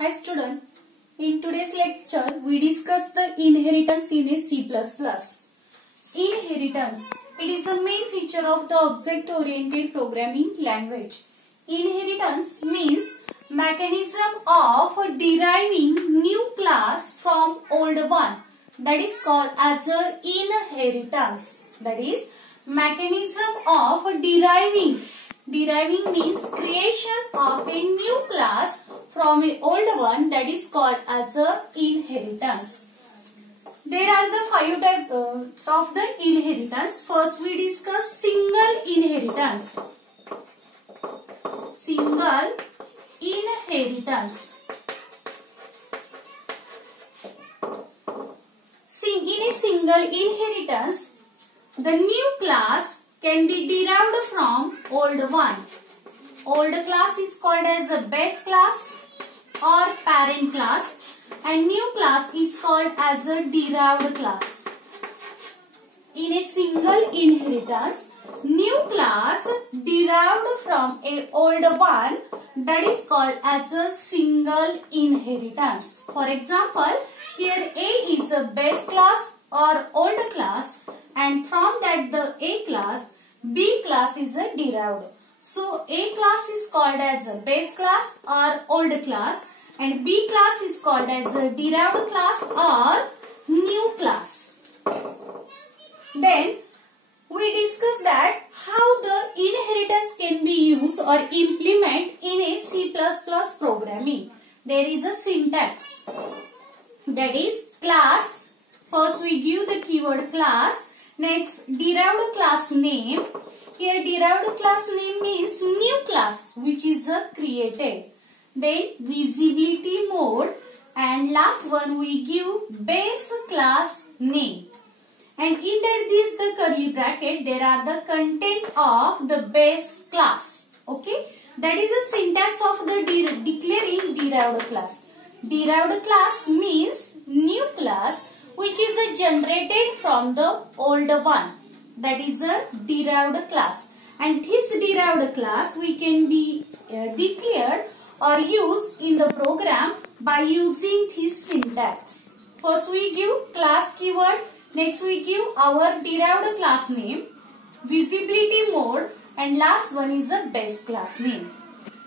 Hi student, in today's lecture we discuss the inheritance in a C++. Inheritance, it is a main feature of the object-oriented programming language. Inheritance means mechanism of deriving new class from old one. That is called as a inheritance. That is mechanism of deriving. Deriving means creation of a new class from an old one, that is called as a inheritance. There are the 5 types of the inheritance. First we discuss single inheritance. Single inheritance. In a single inheritance, the new class can be derived from old one. Old class is called as a base class or parent class, and new class is called as a derived class. In a single inheritance, new class derived from a old one, that is called as a single inheritance. For example, here A is a base class or old class, and from that the A class, B class is a derived. So A class is called as a base class or old class, and B class is called as a derived class or new class. Then we discuss that how the inheritance can be used or implement in a C++ programming. There is a syntax, that is class. First we give the keyword class. Next, derived class name. Here derived class name means new class which is created. Then visibility mode, and last one we give base class name. And in this the curly bracket, there are the content of the base class. Okay, that is a syntax of the declaring derived class. Derived class means new class which is generated from the old one. That is a derived class. And this derived class we can be declared or used in the program by using this syntax. First we give class keyword. Next we give our derived class name, visibility mode, and last one is a base class name.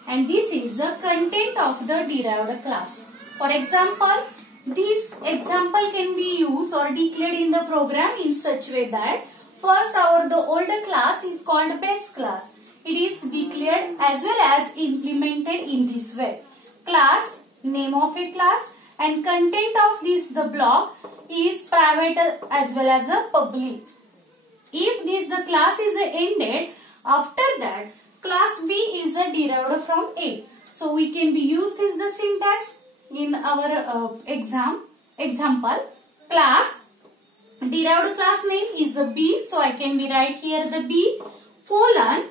And this is the content of the derived class. For example, this example can be used or declared in the program in such way that first the older class is called base class. It is declared as well as implemented in this way. Class, name of a class, and content of the block is private as well as a public. If the class is ended, after that class B is derived from A. So we can be use the syntax in our example. Class, derived class name is a B, so I can be write here the B colon.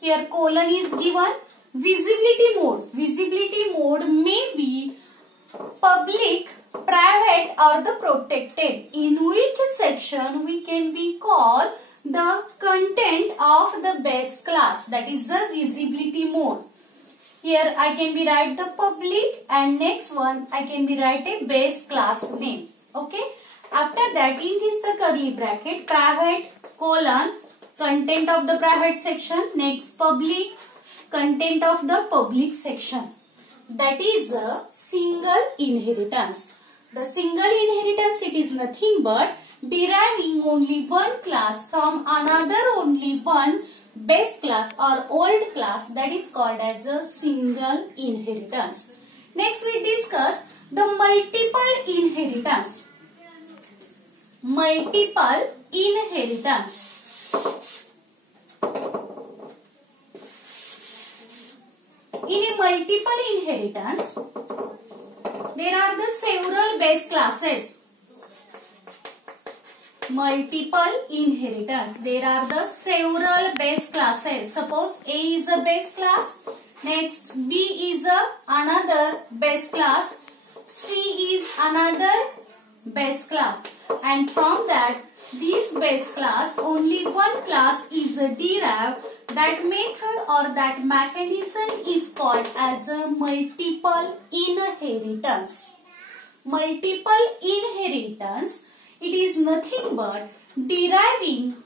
Here colon is given. Visibility mode. Visibility mode may be public, private or the protected. In which section we can be called the content of the base class, that is the visibility mode. Here I can be write the public, and next one I can be write a base class name. Okay. After that, in this the curly bracket, private colon content of the private section, next public content of the public section. That is a single inheritance. The single inheritance, it is nothing but deriving only one class from another only one base class or old class, that is called as a single inheritance. Next we discuss the multiple inheritance. Multiple inheritance. In a multiple inheritance, there are the several base classes. Multiple inheritance, there are the several base classes. Suppose A is a base class, next B is another base class, C is another base class, and from that this base class, only one class is derived. That method or that mechanism is called as a multiple inheritance. Multiple inheritance, it is nothing but deriving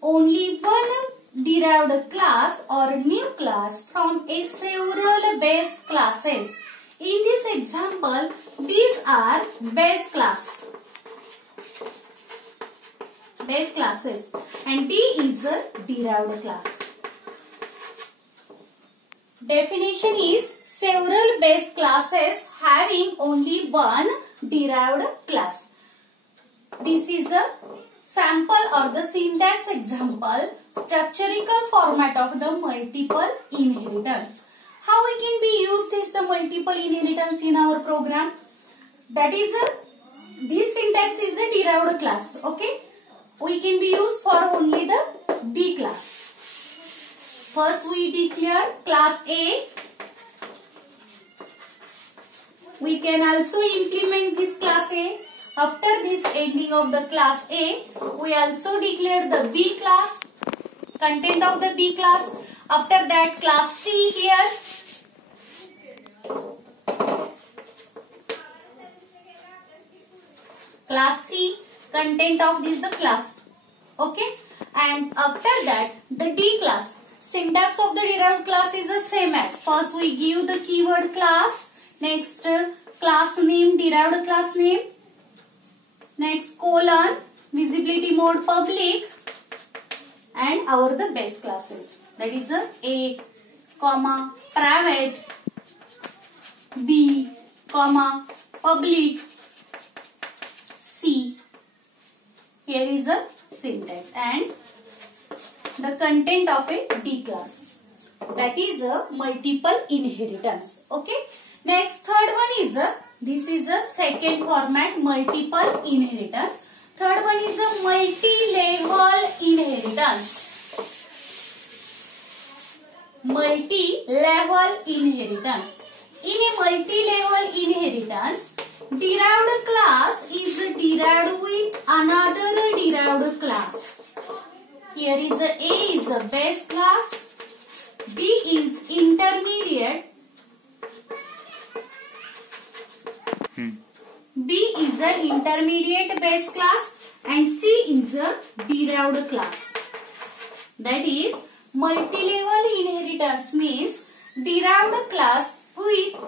only one derived class or new class from a several base classes. In this example, these are base classes, and D is a derived class. Definition is several base classes having only one derived class. This is a sample or the syntax example, structural format of the multiple inheritance. How we can be use the multiple inheritance in our program? That is this syntax is a derived class. Okay, we can be used for only the D class. First we declare class A. We can also implement this class A. After this ending of the class A, we also declare the B class, content of the B class. After that class C here. Class C, content of this the class. Okay. And after that the D class. Syntax of the derived class is the same as. First we give the keyword class. Next class name, derived class name. Next colon, visibility mode public. And our the base classes. That is A, comma, private, B, comma, public, C. Here is a syntax. And the content of a D class. That is a multiple inheritance. Okay. Next, third one is this is a second format, multiple inheritance. Third one is a multi-level inheritance. Multi-level inheritance. In a multi-level inheritance, derived class is derived with another derived class. Here is A is a base class, B is intermediate, B is an intermediate base class, and C is a derived class. That is, multi-level inheritance means derived class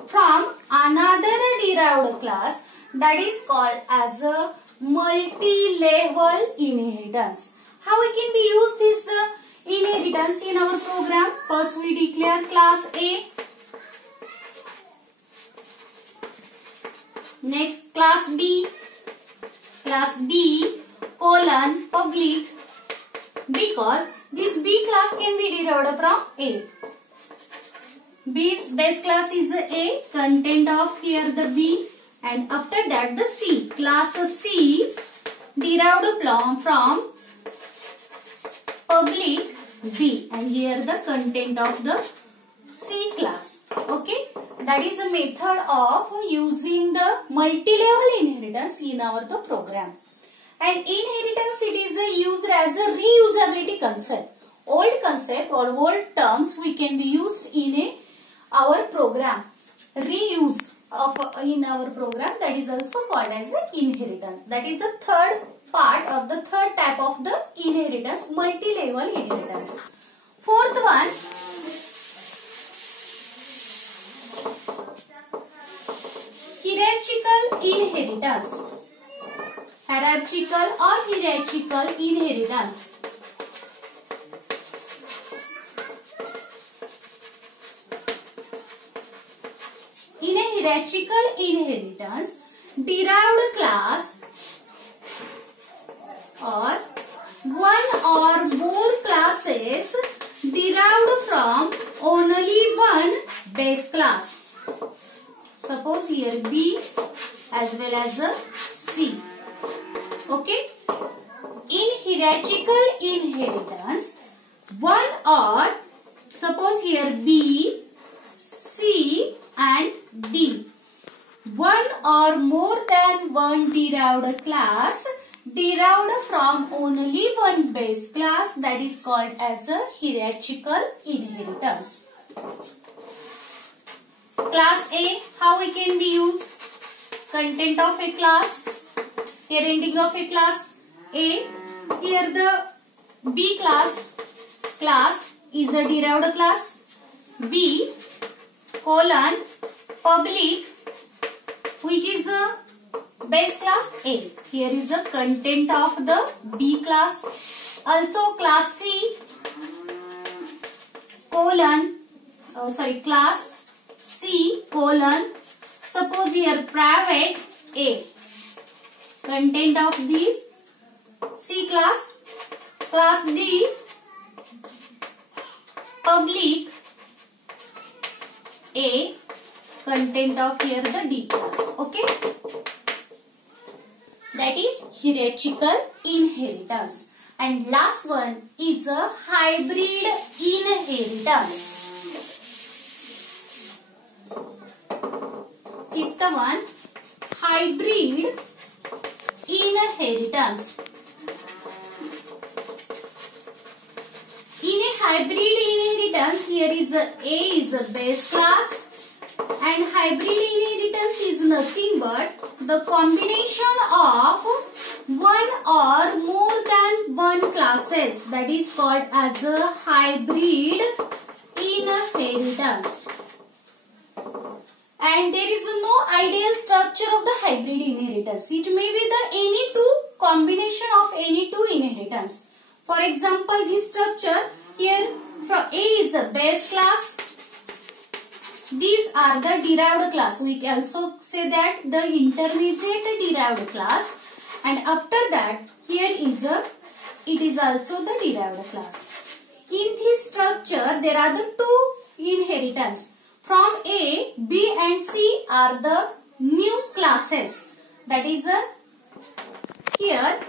from another derived class, that is called as a multi-level inheritance. How we can be use this inheritance in our program? First we declare class A. Next class B. Class B colon public, because this B class can be derived from A. B's base class is A, content of here the B, and after that the C. Class C derived from public B, and here the content of the C class. Okay, that is a method of using the multi-level inheritance in our the program. And inheritance, it is used as a reusability concept. Old concept or old terms we can be used in our program. Reuse of in our program, that is also called as inheritance. That is the third part of the third type of the inheritance, multi-level inheritance. Fourth one, hierarchical inheritance. Hierarchical or hierarchical inheritance. In a hierarchical inheritance, derived class or one or more classes derived from only one base class. Suppose here B as well as C. Okay. In hierarchical inheritance, one or suppose here B, C and D. One or more than one derived class derived from only one base class, that is called as a hierarchical inheritance. Class A, how it can be used? Content of a class, parenting of a class A. Here the B class is a derived class. B colon public, which is a base class A. Here is the content of the B class. Also class C colon, class C colon, suppose here private A. Content of this C class. Class D public A. Content of here the D class. Okay. That is hierarchical inheritance. And last one is a hybrid inheritance. Keep the one, hybrid inheritance. In a hybrid inheritance, here is A is a base class, and hybrid inheritance is nothing but the combination of one or more than one classes, that is called as a hybrid inheritance. And there is no ideal structure of the hybrid inheritance. It may be the any two combination of any two inheritance. For example, this structure here from A is a base class. These are the derived class. We can also say that the intermediate derived class, and after that here is it is also the derived class. In this structure there are the two inheritance. From A, B and C are the new classes. That is here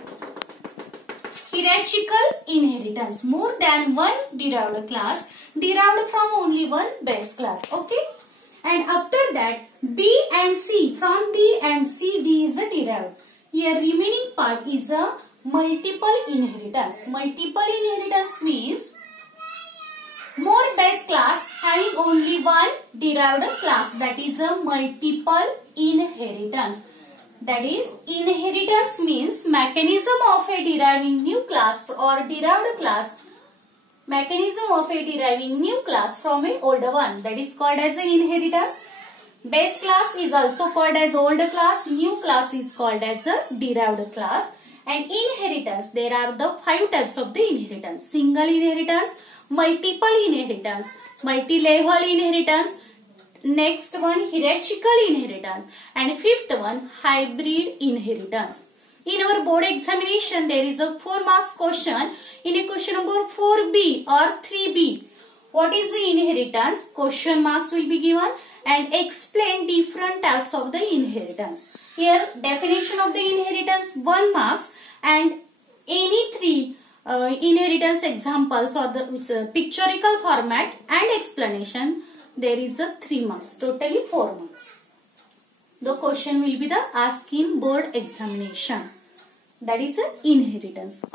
hierarchical inheritance. More than one derived class derived from only one base class. Okay. And after that B and C, from B and C D is a derived. Here remaining part is a multiple inheritance. Multiple inheritance means more base class having only one derived class, that is a multiple inheritance. That is, inheritance means mechanism of a deriving new class or derived class, mechanism of a deriving new class from an older one, that is called as an inheritance. Base class is also called as old class, new class is called as a derived class. And inheritance, there are the 5 types of the inheritance: single inheritance, multiple inheritance, multi-level inheritance, next one hierarchical inheritance, and fifth one hybrid inheritance. In our board examination there is a 4 marks question. In a question number 4B or 3B, what is the inheritance? Question marks will be given and explain different types of the inheritance. Here definition of the inheritance 1 marks, and any 3 inheritance examples or the pictorial format and explanation, there is a 3 marks, totally 4 marks. The question will be the asked in board examination, that is a inheritance.